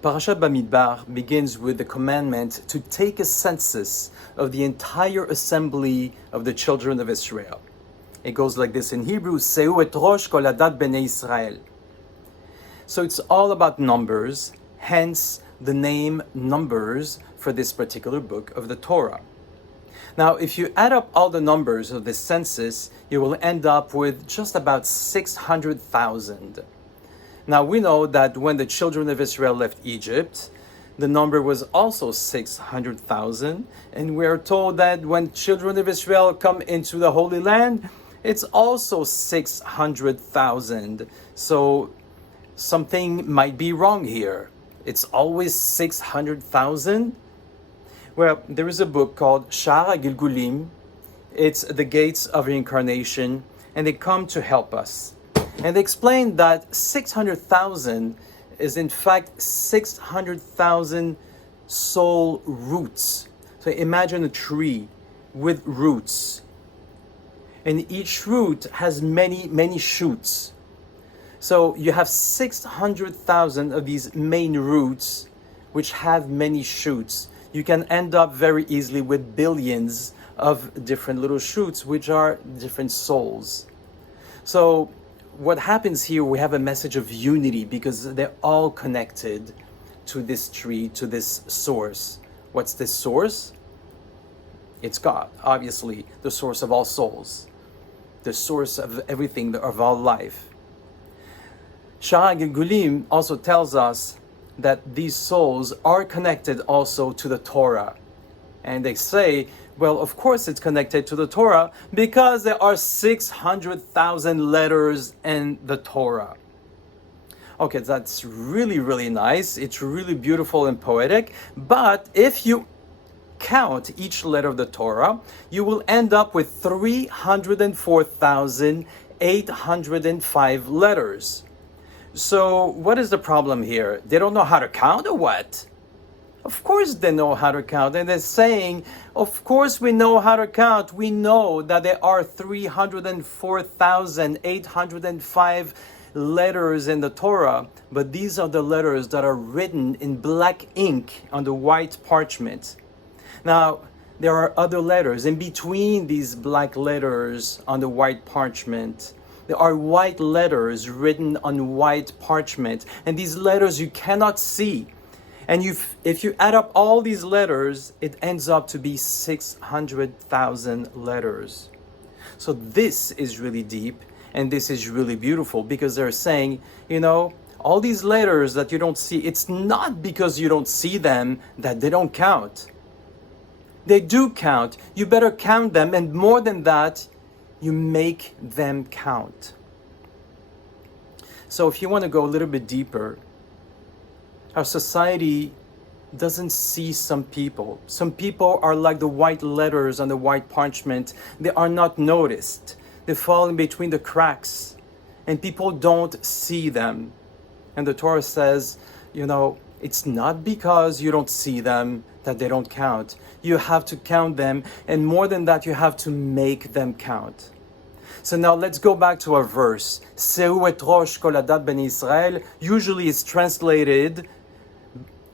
Parashat Bamidbar begins with the commandment to take a census of the entire assembly of the children of Israel. It goes like this in Hebrew, Seu et rosh kol adat bnei Israel. So it's all about numbers, hence the name Numbers for this particular book of the Torah. Now, if you add up all the numbers of this census, you will end up with just about 600,000. Now, we know that when the children of Israel left Egypt, the number was also 600,000. And we are told that when children of Israel come into the Holy Land, it's also 600,000. So something might be wrong here. It's always 600,000. Well, there is a book called Sha'ar HaGilgulim. It's the gates of reincarnation, and they come to help us. And they explain that 600,000 is in fact 600,000 soul roots. So imagine a tree with roots. And each root has many shoots. So you have 600,000 of these main roots which have many shoots. You can end up very easily with billions of different little shoots which are different souls. So what happens here, we have a message of unity because they're all connected to this tree, to this source. What's this source? It's God, obviously, the source of all souls, the source of everything, of all life. Sha'ar HaGilgulim also tells us that these souls are connected also to the Torah. And they say, well, of course it's connected to the Torah because there are 600,000 letters in the Torah. Okay, that's really nice. It's really beautiful and poetic. But if you count each letter of the Torah, you will end up with 304,805 letters. So what is the problem here? They don't know how to count or what? Of course they know how to count. And they're saying, of course we know how to count. We know that there are 304,805 letters in the Torah. But these are the letters that are written in black ink on the white parchment. Now, there are other letters in between these black letters on the white parchment. There are white letters written on white parchment. And these letters you cannot see. And if you add up all these letters, it ends up to be 600,000 letters. So this is really deep and this is really beautiful because they're saying, you know, all these letters that you don't see, it's not because you don't see them that they don't count. They do count. You better count them, and more than that, you make them count. So if you want to go a little bit deeper, our society doesn't see some people. Some people are like the white letters on the white parchment. They are not noticed. They fall in between the cracks, and people don't see them. And the Torah says, you know, it's not because you don't see them that they don't count. You have to count them, and more than that, you have to make them count. So now let's go back to our verse. Seu et rosh kol adat bnei Israel usually is translated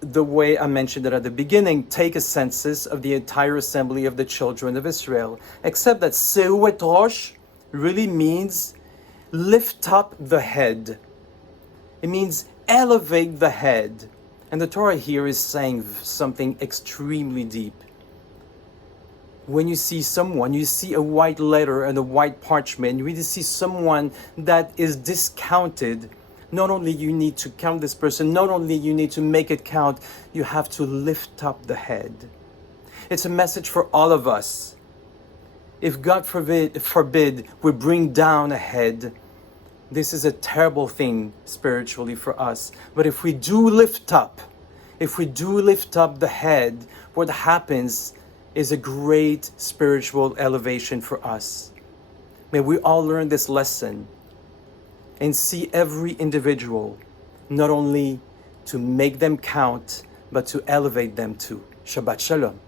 the way I mentioned it at the beginning, take a census of the entire assembly of the children of Israel. Except that Seu et rosh really means lift up the head. It means elevate the head. And the Torah here is saying something extremely deep. When you see someone, you see a white letter and a white parchment, you see someone that is discounted. Not only you need to count this person, not only you need to make it count, you have to lift up the head. It's a message for all of us. If God forbid we bring down a head, this is a terrible thing spiritually for us. But if we do lift up the head, what happens is a great spiritual elevation for us. May we all learn this lesson and see every individual, not only to make them count, but to elevate them too. Shabbat Shalom.